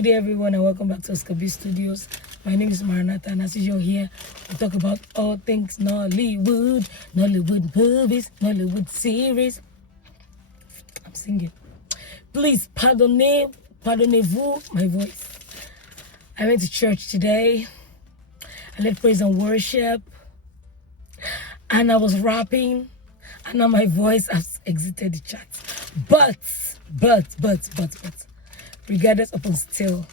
Good day, everyone, and welcome back to B.Studios. My name is Maranatha, and as usual here, we talk about all things Nollywood, Nollywood movies, Nollywood series. I'm singing. Please, pardonnez-vous my voice. I went to church today. I led praise and worship, and I was rapping, and now my voice has exited the chat. But, regardless of still,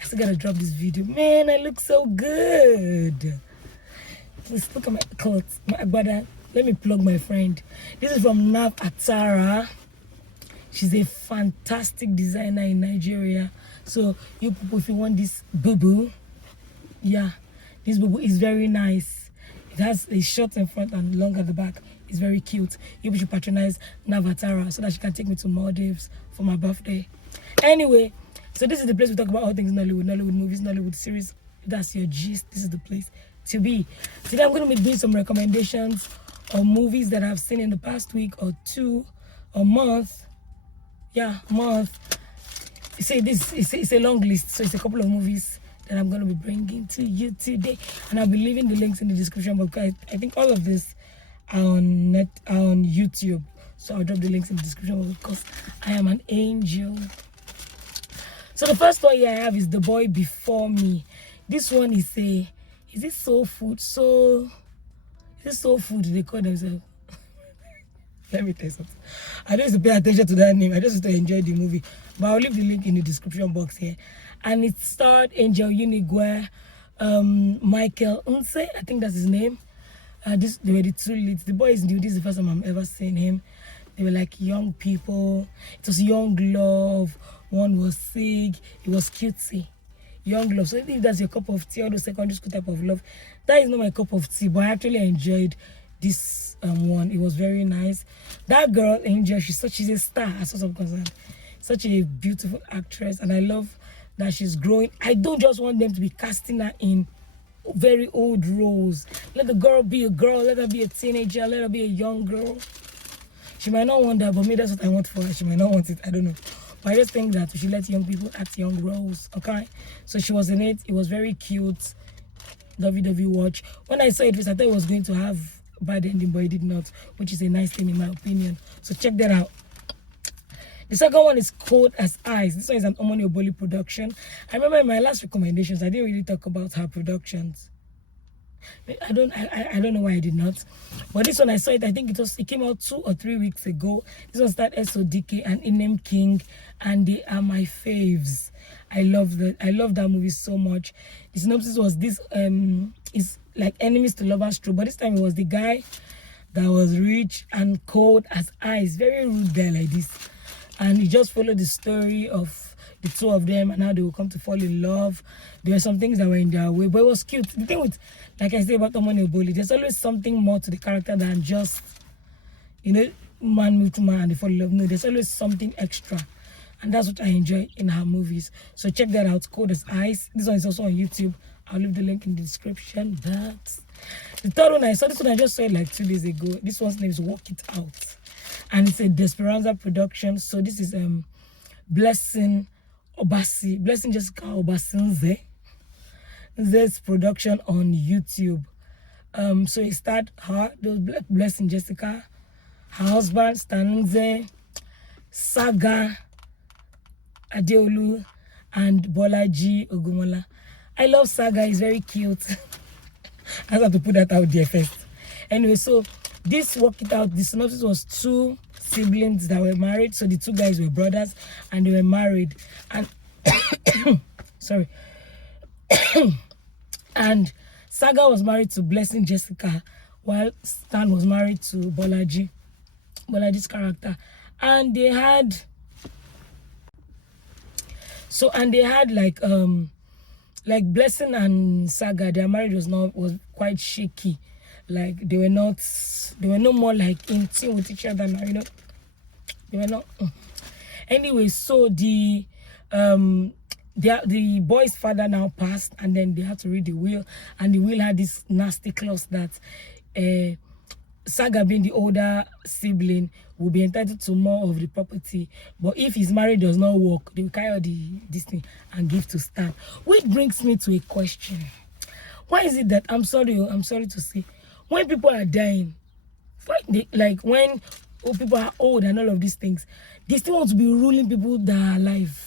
I still gotta drop this video. Man, I look so good. Please look at my clothes, my agbada. Let me plug my friend. This is from Nav Atara. She's a fantastic designer in Nigeria. So you people, if you want this boo-boo, yeah, this boo-boo is very nice. It has a short in front and long at the back. It's very cute. You should patronize Navatara so that she can take me to Maldives for my birthday. Anyway, so this is the place we talk about all things Nollywood, Nollywood movies, Nollywood series. If that's your gist, this is the place to be. Today I'm going to be doing some recommendations of movies that I've seen in the past week or two or month. Yeah, month. You see, it's a long list, so it's a couple of movies that I'm going to be bringing to you today. And I'll be leaving the links in the description because I think all of this are on YouTube. So I'll drop the links in the description because I am an angel. So the first one here I have is The Boy Before Me. This one is is it soul food? Is it soul food they call themselves? Let me tell you something. I don't used to pay attention to that name. I just used to enjoy the movie. But I'll leave the link in the description box here. And it starred Angel Unigwe, Michael Unse, I think that's his name. They were the two leads. The boy is new. This is the first time I'm ever seeing him. They were like young people. It was young love. One was sick. It was cutesy. Young love. So if that's your cup of tea, or the secondary school type of love, that is not my cup of tea. But I actually enjoyed this one. It was very nice. That girl, Angel, she's a star as far as I'm concerned. Such a beautiful actress, and I love that she's growing. I don't just want them to be casting her in very old roles. Let the girl be a girl. Let her be a teenager. Let her be a young girl. She might not want that, but maybe that's what I want for her. She might not want it. I don't know. But I just think that we should let young people act young roles. Okay? So she was in it. It was very cute. WW watch. When I saw it, I thought it was going to have bad ending, but it did not, which is a nice thing in my opinion. So check that out. The second one is Cold as Ice. This one is an Omoni Oboli production. I remember in my last recommendations, I didn't really talk about her productions. I don't know why I did not. But this one I saw it, I think it came out 2 or 3 weeks ago. This one starred SODK and Inem King, and they are my faves. I love that movie so much. The synopsis was this is like enemies to lovers true, but this time it was the guy that was rich and cold as ice, very rude guy like this. And he just followed the story of the two of them and how they will come to fall in love. There were some things that were in their way, but it was cute. The thing with, like I say about Omoni Oboli, there's always something more to the character than just, man move to man and they fall in love. No, there's always something extra. And that's what I enjoy in her movies. So check that out, Cold as Ice. This one is also on YouTube. I'll leave the link in the description box. The third one I saw, this one I just saw it like 2 days ago. This one's name is Walk It Out. And it's a Desperanza production. So this is Blessing Jessica Obasinze. This production on YouTube. So it started her, Blessing Jessica, her husband Stanze, Saga Adeolu, and Bolaji Ogumola. I love Saga, he's very cute. I have to put that out there first. Anyway, so this Work It Out, the synopsis was 2 siblings that were married. So the 2 guys were brothers and they were married. And sorry. And Saga was married to Blessing Jessica while Stan was married to Bolaji's character. And they had like Blessing and Saga, their marriage was quite shaky. Like they were no more like in tune with each other now, They were not. Anyway, so the boy's father now passed, and then they had to read the will, and the will had this nasty clause that Saga being the older sibling will be entitled to more of the property, but if his marriage does not work, they will carry out this thing and give to Stan. Which brings me to a question: why is it that I'm sorry to say, when people are dying, when people are old and all of these things, they still want to be ruling people that are alive?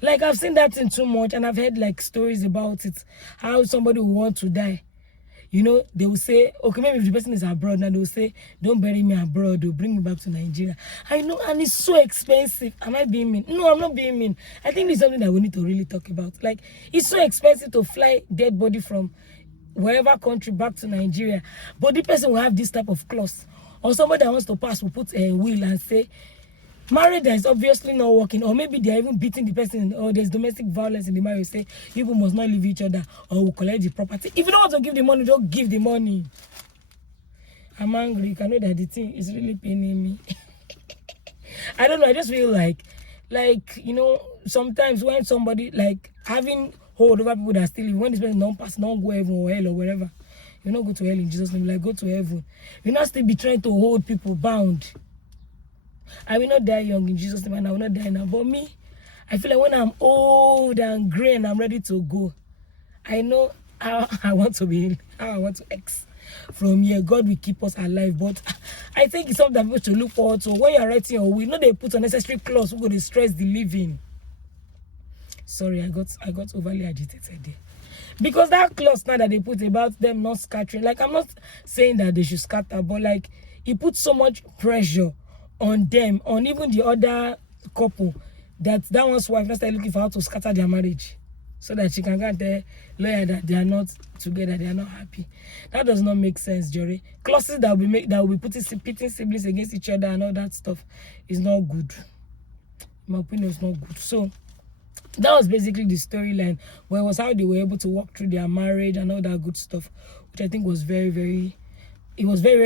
Like, I've seen that thing too much, and I've heard like stories about it, how somebody will want to die. You know, they will say, okay, maybe if the person is abroad, now they will say, don't bury me abroad, they'll bring me back to Nigeria. I know, and it's so expensive. Am I being mean? No, I'm not being mean. I think it's something that we need to really talk about. Like, it's so expensive to fly dead body from wherever country back to Nigeria. But the person will have this type of clause. Or somebody that wants to pass will put a will and say, marriage that is obviously not working, or maybe they're even beating the person, or there's domestic violence in the marriage, say you people must not leave each other, or will collect the property. If you don't want to give the money, don't give the money. I'm angry. You can know that the thing is really paining me. I don't know. I just feel like, you know, sometimes when somebody like having hold over people that still live, when this person don't pass, don't go heaven or hell or wherever, you not go to hell in Jesus' name. Like, go to heaven. You not still be trying to hold people bound. I will not die young in Jesus' name, and I will not die now. But me, I feel like when I'm old and gray and I'm ready to go, I know how I want to be, how I want to X from here. God will keep us alive. But I think it's something that people should look forward to. When you're writing your will, know they put unnecessary clause who go to stress the living. Sorry, I got overly agitated there. Because that clause now that they put about them not scattering, like, I'm not saying that they should scatter, but like, it puts so much pressure on them, on even the other couple, that one's wife not start looking for how to scatter their marriage, so that she can get the lawyer that they are not together, they are not happy. That does not make sense, Jory. Clauses that will be pitting siblings against each other and all that stuff is not good. In my opinion, it's not good. So that was basically the storyline, where it was how they were able to walk through their marriage and all that good stuff, which I think was very, very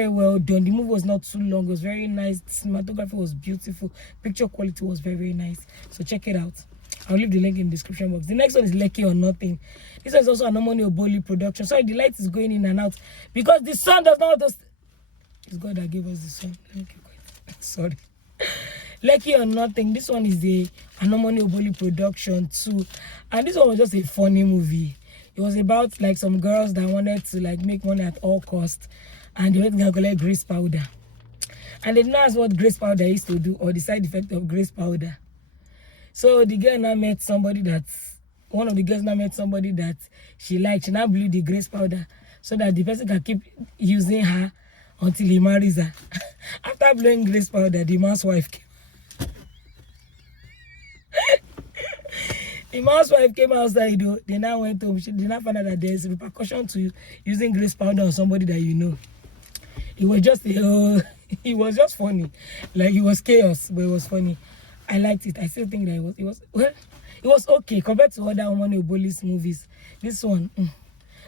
well done. The movie was not too long. It was very nice. The cinematography was beautiful. Picture quality was very, very nice. So check it out. I'll leave the link in the description box. The next one is Lucky or Nothing. This one is also an Omoni Oboli production. Sorry, the light is going in and out because the sun does not just... It's God that gave us the sun. Sorry. Lucky or Nothing. This one is an Omoni Oboli production too. And this one was just a funny movie. It was about like some girls that wanted to like make money at all costs, and they went to collect grace powder. And they didn't ask what grace powder is to do or the side effect of grace powder. So the girl now met somebody one of the girls now met somebody that she liked. She now blew the grace powder so that the person can keep using her until he marries her. After blowing grace powder, the man's wife came. The man's wife came outside, though. They now went home. They now found out that there's repercussion to using grace powder on somebody that you know. It was just it was just funny. Like, it was chaos, but it was funny. I liked it. I still think that it was okay compared to other Omoni Oboli's movies. This one,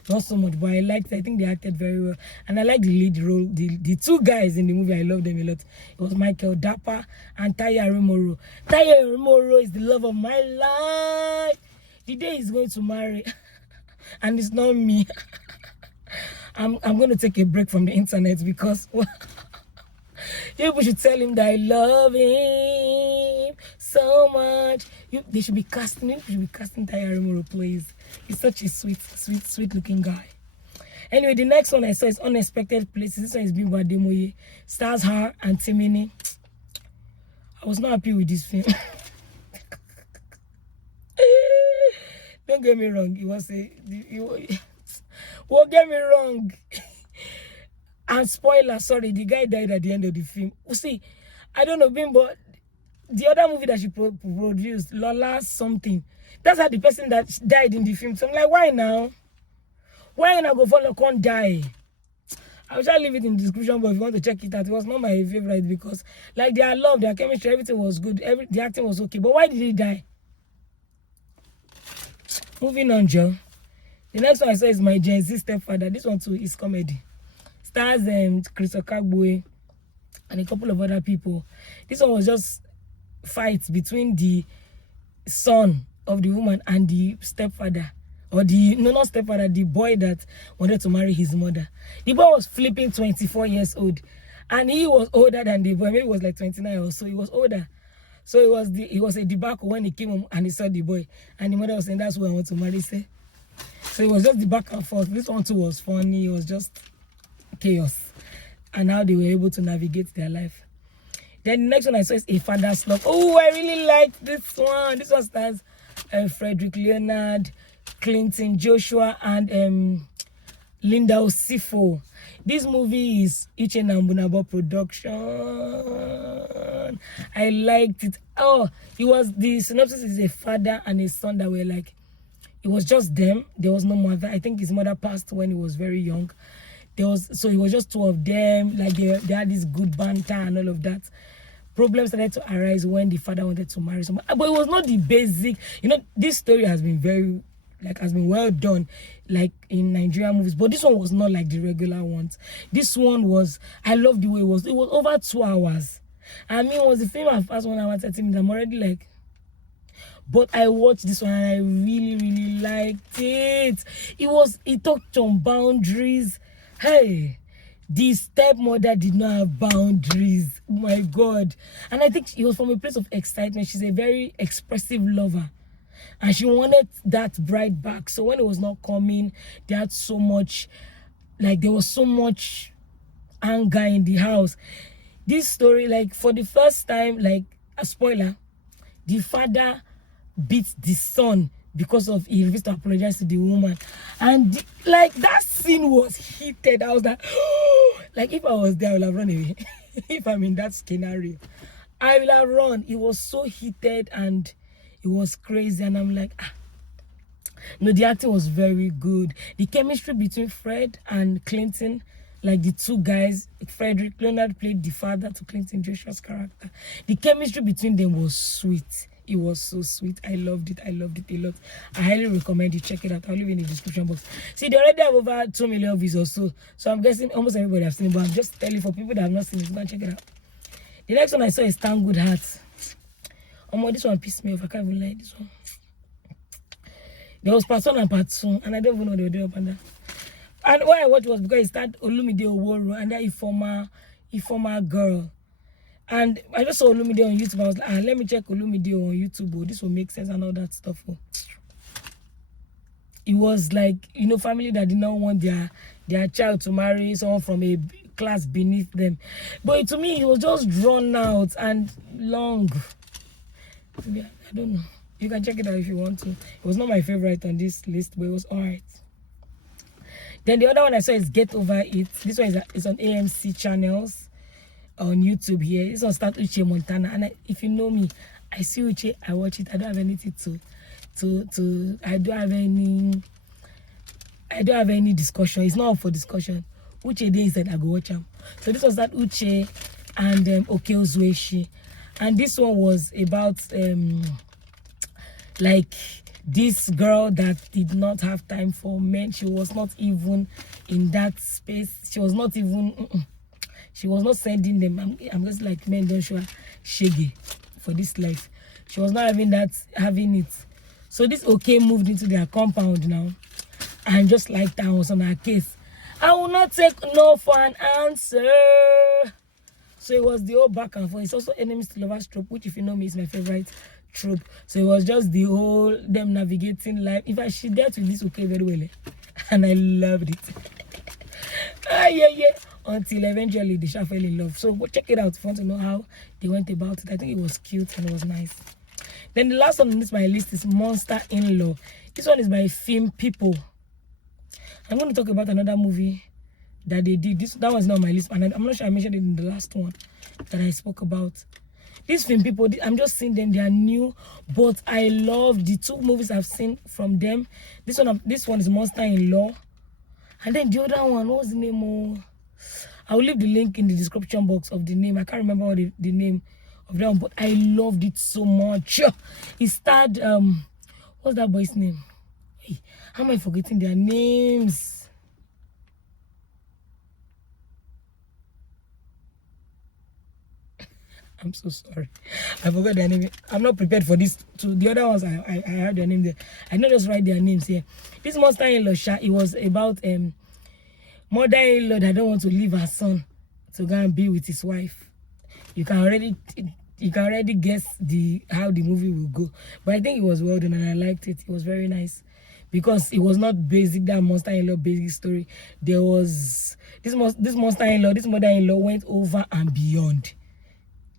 not so much, but I liked it. I think they acted very well. And I like the lead role. The two guys in the movie, I love them a lot. It was Michael Dapper and Taya Rimoro. Taya Rimoro is the love of my life. The day he's going to marry, and it's not me. I'm going to take a break from the internet because you should tell him that I love him so much. They should be casting him. Should be casting Taya Rimoro, please. He's such a sweet looking guy. Anyway, the next one I saw is Unexpected Places. This one is Bimbo Ademoye. Stars her and Timini. I was not happy with this film. Don't get me wrong. It was well, get me wrong. And spoiler, sorry, the guy died at the end of the film. You see, I don't know, Bimbo. The other movie that she produced, Lola something, that's how the person that died in the film. So I'm like, why now? Why not go follow can't die? I will just leave it in the description, but if you want to check it out, it was not my favorite because like their love, their chemistry, everything was good. The acting was okay. But why did he die? Moving on, Joe. The next one I saw is My Gen Z Stepfather. This one too is comedy. Stars Chris Okagboe and a couple of other people. This one was just fights between the son of the woman and the stepfather or the no, not stepfather, the boy that wanted to marry his mother. The boy was flipping 24 years old, and he was older than the boy. Maybe he was like 29 or so. He was older. So it was a debacle when he came home and he saw the boy, and the mother was saying, "That's who I want to marry." Say. So it was just the back and forth. This one too was funny. It was just chaos, and how they were able to navigate their life. Then the next one I saw is A Father's Love. Oh, I really like this one. This one stars Frederick Leonard, Clinton Joshua, and Linda Osifo. This movie is Uche Nambunabo production. I liked it. Oh, the synopsis is a father and a son that were like, it was just them. There was no mother. I think his mother passed when he was very young. So it was just two of them. Like they had this good banter and all of that. Problems started to arise when the father wanted to marry someone. But it was not the basic. This story has been well done, like in Nigerian movies. But this one was not like the regular ones. This one was, I love the way it was. It was over 2 hours. I mean, it was the film at first 1 hour 30 minutes. I'm already like, but I watched this one and I really, really liked it. It talked on boundaries. Hey, the stepmother did not have boundaries. Oh my God. And I think it was from a place of excitement. She's a very expressive lover. And she wanted that bride back. So when it was not coming, there was so much anger in the house. This story, like for the first time, like a spoiler, the father beat the son because of he refused to apologize to the woman. And like that scene was heated. I was like, oh, like if I was there, I would have run away. If I'm in that scenario, I will have run. It was so heated and it was crazy. And I'm like, no, the acting was very good. The chemistry between Fred and Clinton, like the two guys, Frederick Leonard played the father to Clinton Joshua's character. The chemistry between them was sweet. It was so sweet. I loved it. I loved it a lot. I highly recommend you check it out. I'll leave it in the description box. See, they already have over 2 million views or so. So I'm guessing almost everybody has seen it. But I'm just telling for people that have not seen it, go and check it out. The next one I saw is Thank Good Heart. This one pissed me off. I can't even lie. This one. There was part 1 and part 2. And I don't even know what they were doing up and down. And why I watched was because it started Olumide Oworo and that informer girl. And I just saw Olumide on YouTube. I was like, let me check Olumide on YouTube. Oh, this will make sense and all that stuff. Oh. It was like, family that did not want their child to marry someone from a class beneath them. But to me, it was just drawn out and long. Yeah, I don't know. You can check it out if you want to. It was not my favorite on this list, but it was alright. Then the other one I saw is Get Over It. This one is on AMC channels on YouTube here. This one starts Uche Montana. And if you know me, I see Uche, I watch it. I don't have anything I don't have any discussion. It's not up for discussion. Uche Day said I go watch him. So this was that Uche and Okeo Zueshi. And this one was about like this girl that did not have time for men. She was not even in that space. She was not even she was not sending them. I'm just like, men don't show shaggy for this life. She was not having it. So this okay moved into their compound now and just like that was on her case. I will not take no for an answer. So it was the whole back and forth. It's also enemies to lovers trope, which if you know me is my favorite trope. So it was just the whole them navigating life. In fact, she dealt with this okay very well, and I loved it. Yeah. Until eventually they fell in love. So check it out if you want to know how they went about it. I think it was cute and it was nice. Then the last one on my list is Monster In-Law. This one is by Film People. I'm going to talk about another movie that they did. That was not on my list, and I'm not sure I mentioned it in the last one that I spoke about. These Film People, I'm just seeing them. They are new, but I love the 2 movies I've seen from them. This one is Monster In Law, and then the other one, what was the name? Oh, I will leave the link in the description box of the name. I can't remember what the name of that one, but I loved it so much. It starred what's that boy's name? Hey, how am I forgetting their names? I'm so sorry. I forgot their name. I'm not prepared for this. To the other ones, I heard their name there. I not just write their names here. This monster-in-law, it was about mother-in-law that don't want to leave her son to go and be with his wife. You can already guess how the movie will go. But I think it was well done and I liked it. It was very nice. Because it was not basic, that monster-in-law basic story. There was this monster-in-law, this mother-in-law went over and beyond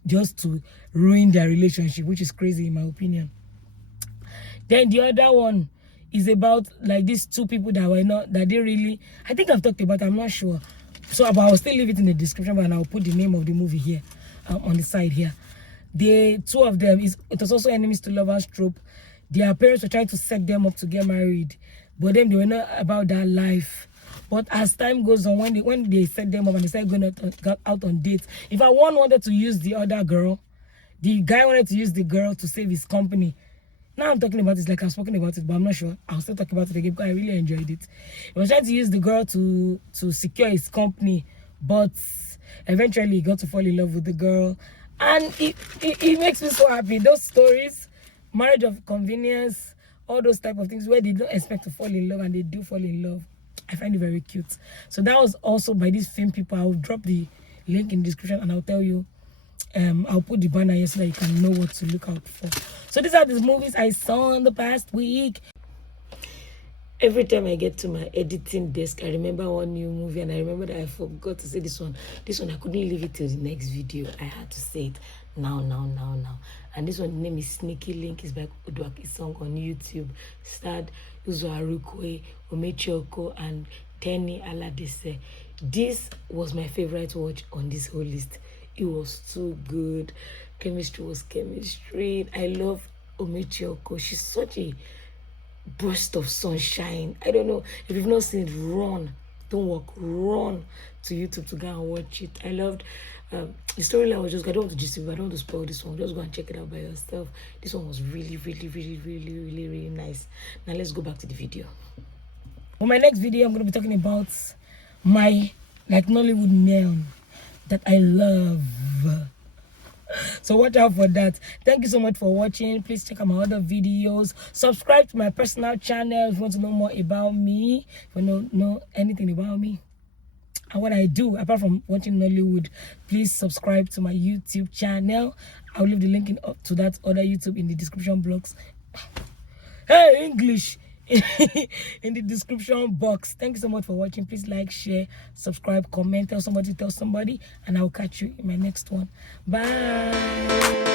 just to ruin their relationship, which is crazy in my opinion. Then the other one is about like these two people that they really, I think I've talked about, I'm not sure. So but I'll still leave it in the description, and I'll put the name of the movie here on the side here. The two of them, it was also enemies to lovers trope. Their parents were trying to set them up to get married, but then they were not about that life. But as time goes on, when they set them up and they started going out on dates, if one wanted to use the other girl, the guy wanted to use the girl to save his company. Now I'm talking about it like I've spoken about it, but I'm not sure. I'll still talk about it again because I really enjoyed it. He was trying to use the girl to secure his company, but eventually he got to fall in love with the girl. And it makes me so happy. Those stories, marriage of convenience, all those type of things where they don't expect to fall in love and they do fall in love, I find it very cute. So that was also by these film people. I'll drop the link in the description and I'll tell you, I'll put the banner here so that you can know what to look out for. So these are the movies I saw in the past week. Every time I get to my editing desk, I remember one new movie and I remember that I forgot to say this one. This one, I couldn't leave it till the next video. I had to say it now. And this one, the name is Sneaky Link. It's by Oduaki Song on YouTube. Starred Uzo Arukwe, Omechioko, and Tenny Aladese. This was my favorite watch on this whole list. It was too good. Chemistry was chemistry. I love Omechioko. She's such a burst of sunshine. I don't know if you've not seen it, run, don't walk, run to YouTube to go and watch it. I loved the storyline. Was just, I don't want to just, I don't want to spoil this one, just go and check it out by yourself. This one was really nice. Now let's go back to the video. For my next video, I'm going to be talking about my Nollywood men that I love. So watch out for that. Thank you so much for watching. Please check out my other videos. Subscribe to my personal channel if you want to know more about me, if you want to know anything about me and what I do apart from watching Nollywood. Please subscribe to my YouTube channel. I'll leave the link to that other YouTube in the description box. Hey, English. In the description box. Thank you so much for watching. Please like, share, subscribe, comment, tell somebody, and I'll catch you in my next one. Bye.